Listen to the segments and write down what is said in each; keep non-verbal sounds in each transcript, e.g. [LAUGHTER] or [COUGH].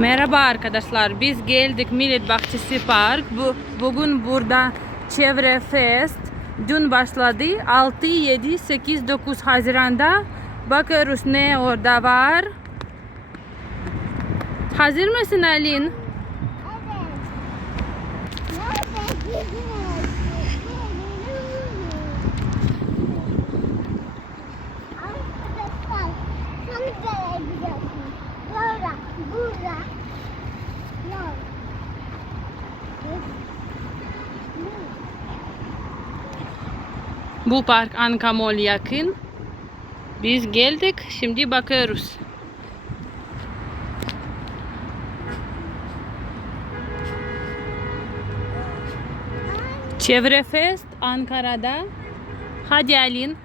Merhaba arkadaşlar. Biz geldik Millet Bahçesi Park. Bu, bugün burada Çevre Fest. Dün başladı. 6, 7, 8, 9 Haziran'da. Bakıyoruz ne orada var. Hazır mısın Alin? Arkadaşlar, burada. Laura. Bu park Anka Mall yakın. Biz geldik. Şimdi bakıyoruz. Çevre Fest Ankara'da. Hadi Alin.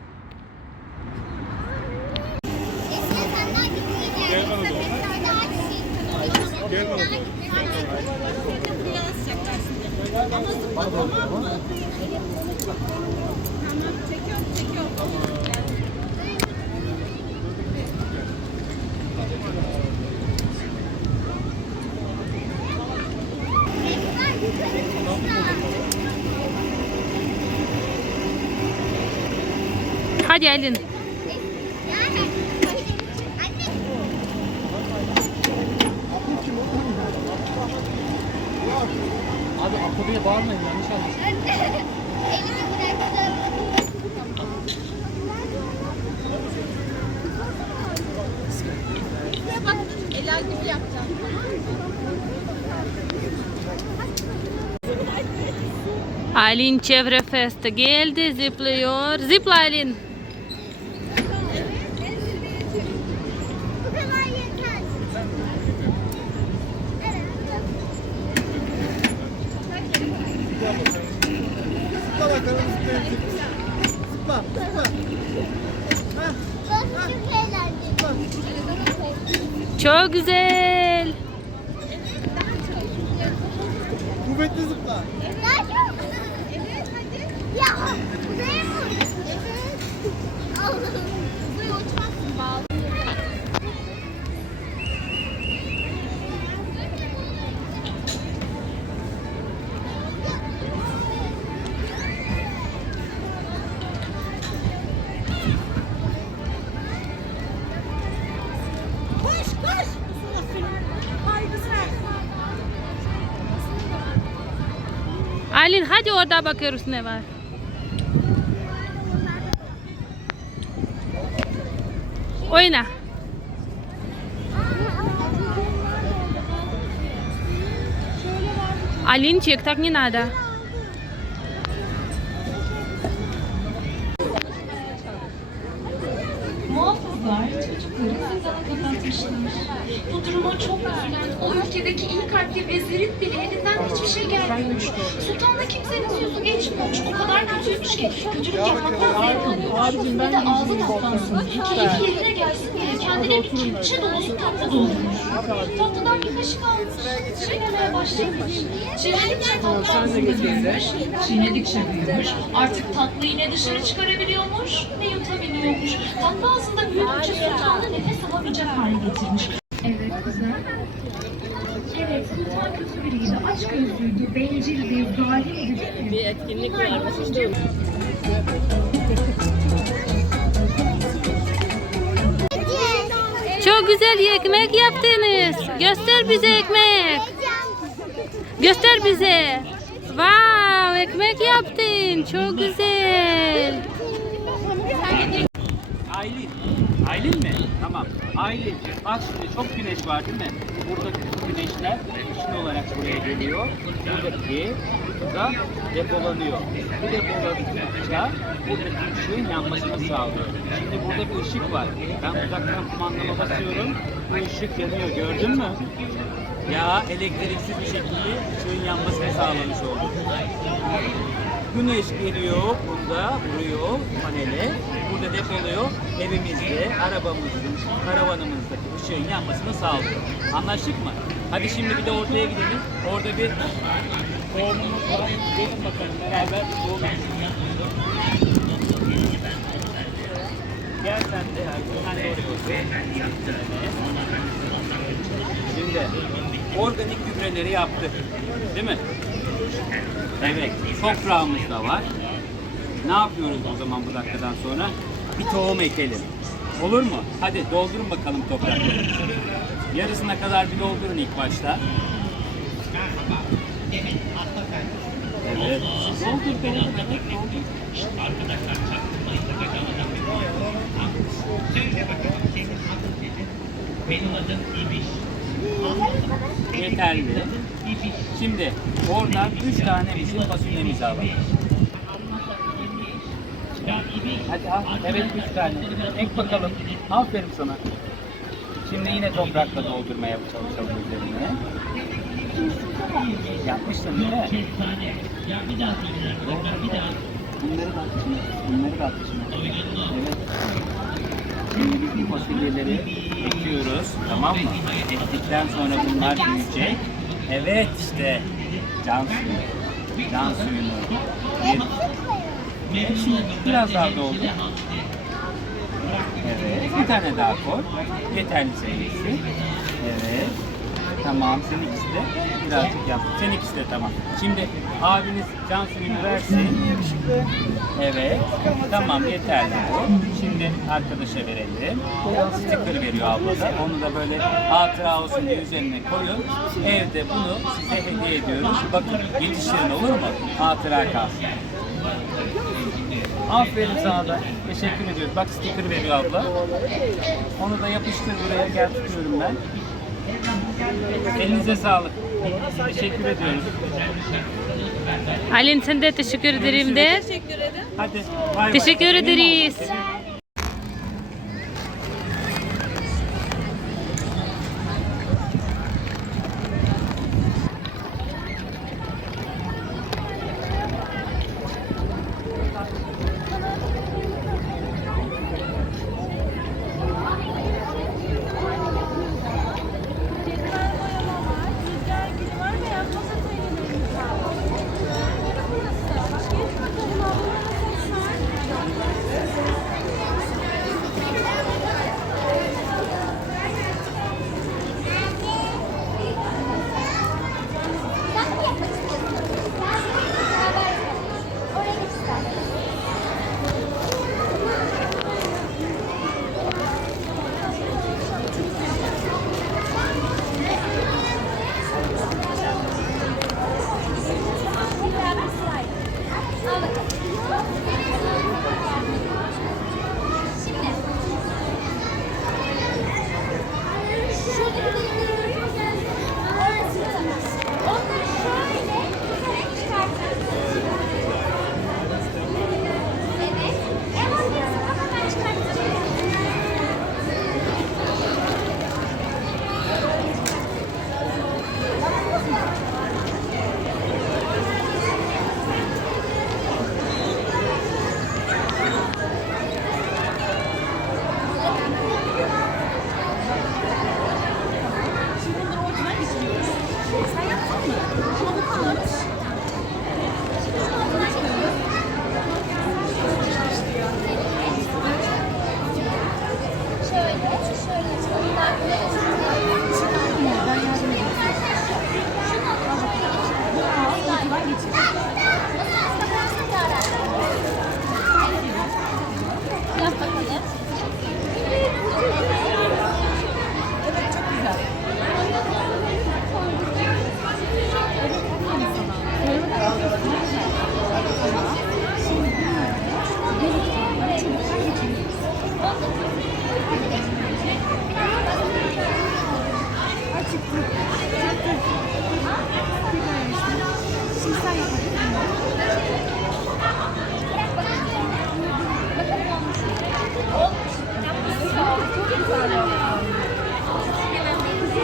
Hadi Alin. Bağırmayın yanlış anlaşıldı. Elimi Çevre Fest'e geldi zıplıyor. Zıpla Alin. Çok güzel. Alin hadi orada bakıyoruz ne var. Oyna. Алинчик, так не надо. Muhafızlar çocukları zindana kapatmışlar. Bu duruma çok üzülen o ülkedeki iyi kalpli vezirin bile elinden hiçbir şey gelmiyormuş. Sultan'da kimsenin sözü geçmiyormuş. O kadar kötüymüş ki kötülük yapmaktan zevk alıyormuş. Bir de ağzı tatlansın, keyfi yerine gelsin diye kendine bir kepçe dolusu tatlı doldurmuş. Tatlıdan bir kaşık almış, çiğnemeye başlamış. Çiğnedikçe tatlı ağzında büyümüş, çiğnedikçe büyümüş. Artık tatlıyı ne dışarı çıkarabiliyormuş, ne yutabiliyormuş. Tatlı ağzında büyüdükçe sultanı nefes alamayacak hale getirmiş. Evet güzel. Evet, sultan kötü biriydi, aç gözlüydü, bencildi, zalimdi değil mi? Bir etkinlik varmış [LAUGHS] Çok güzel ekmek yaptınız. Göster bize ekmek. Göster bize. Wow, ekmek yaptın. Çok güzel. Aylin. Aylin mi? Tamam. Aylin. Bak şimdi çok güneş var değil mi? Buradaki bu güneşler ışın olarak buraya geliyor. Buradaki da depolanıyor. Bu depoladıkça buradaki ışığın yanmasını sağlıyor. Şimdi burada bir ışık var. Ben uzaktan kumandama basıyorum. Bu ışık yanıyor. Gördün mü? Ya elektriksiz bir şekilde ışığın yanmasını sağlamış olduk. Güneş geliyor burada, vuruyor panele. Burada depoluyor. Evimizde, arabamızın, karavanımızdaki ışığın yanmasını sağlıyor. Anlaştık mı? Hadi şimdi bir de ortaya gidelim. Orada bir tohumumuz var. Gelin bakalım beraber tohum Gel sen de. Otur. Şimdi organik gübreleri yaptık. Değil mi? Evet. Toprağımız da var. Ne yapıyoruz o zaman bu dakikadan sonra? Bir tohum ekelim. Olur mu? Hadi doldurun bakalım toprakları. Yarısına kadar bir doldurun ilk başta. Evet. Şimdi oradan 3 tane bizim fasulyemiz alalım. Hadi al. Evet 3 tane. Ek bakalım. Aferin sana. Şimdi yine toprakla doldurmaya çalışalım üzerine. Yapmıştın değil mi? Bunları da at içine. Bunları da at içine. Evet. Şimdi bu fasulyeleri ekiyoruz. Tamam mı? Ektikten sonra bunlar büyüyecek. Evet işte. Can suyu. Can suyunu. Bir, Şimdi biraz daha doldu. Evet. Bir tane daha koy. Yeterli seviyesi. Evet. Tamam. Seninkisi de birazcık yap. Seninkisi de tamam. Şimdi abiniz can suyunu versin. Evet. Tamam yeterli bu. Şimdi arkadaşa verelim. Sticker veriyor abla da. Onu da böyle hatıra olsun diye üzerine koyun. Evde bunu size hediye ediyoruz. Bakın yetiştirin olur mu? Hatıra kalsın. Aferin sana da. Teşekkür ediyoruz. Bak sticker veriyor abla. Onu da yapıştır buraya. Gel tutuyorum ben. Elinize sağlık. Teşekkür ediyoruz. Alin sen de teşekkür ederim de. Hadi. Bay bay. Teşekkür ederiz.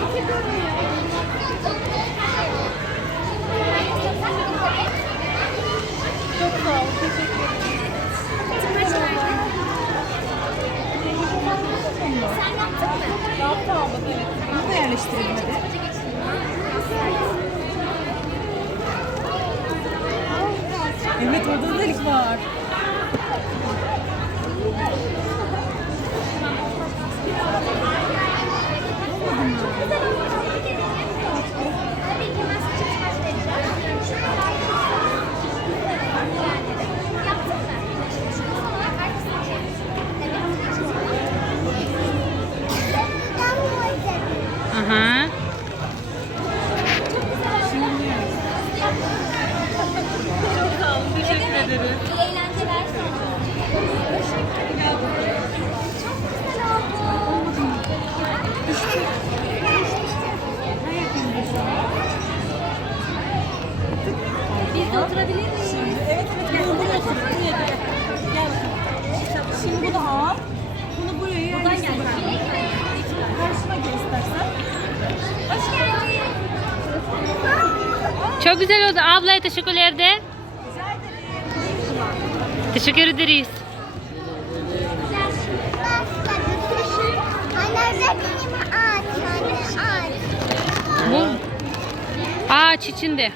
Çok sağ ol. Teşekkür ederim. Sen yaptın mı? Yaptı abla evet. Bunu da yerleştirelim hadi. Evet orada da delik var. Uh-huh. De oturabilir miyiz? Evet evet gel. Buraya otur. Buraya gel. Gel bakalım. Şimdi bunu al. Bunu buraya Buradan gel. Karşıma gel istersen. Hoş geldin. Çok güzel oldu. Ablaya teşekkürler de. Teşekkür ederiz. Bu ağaç içinde.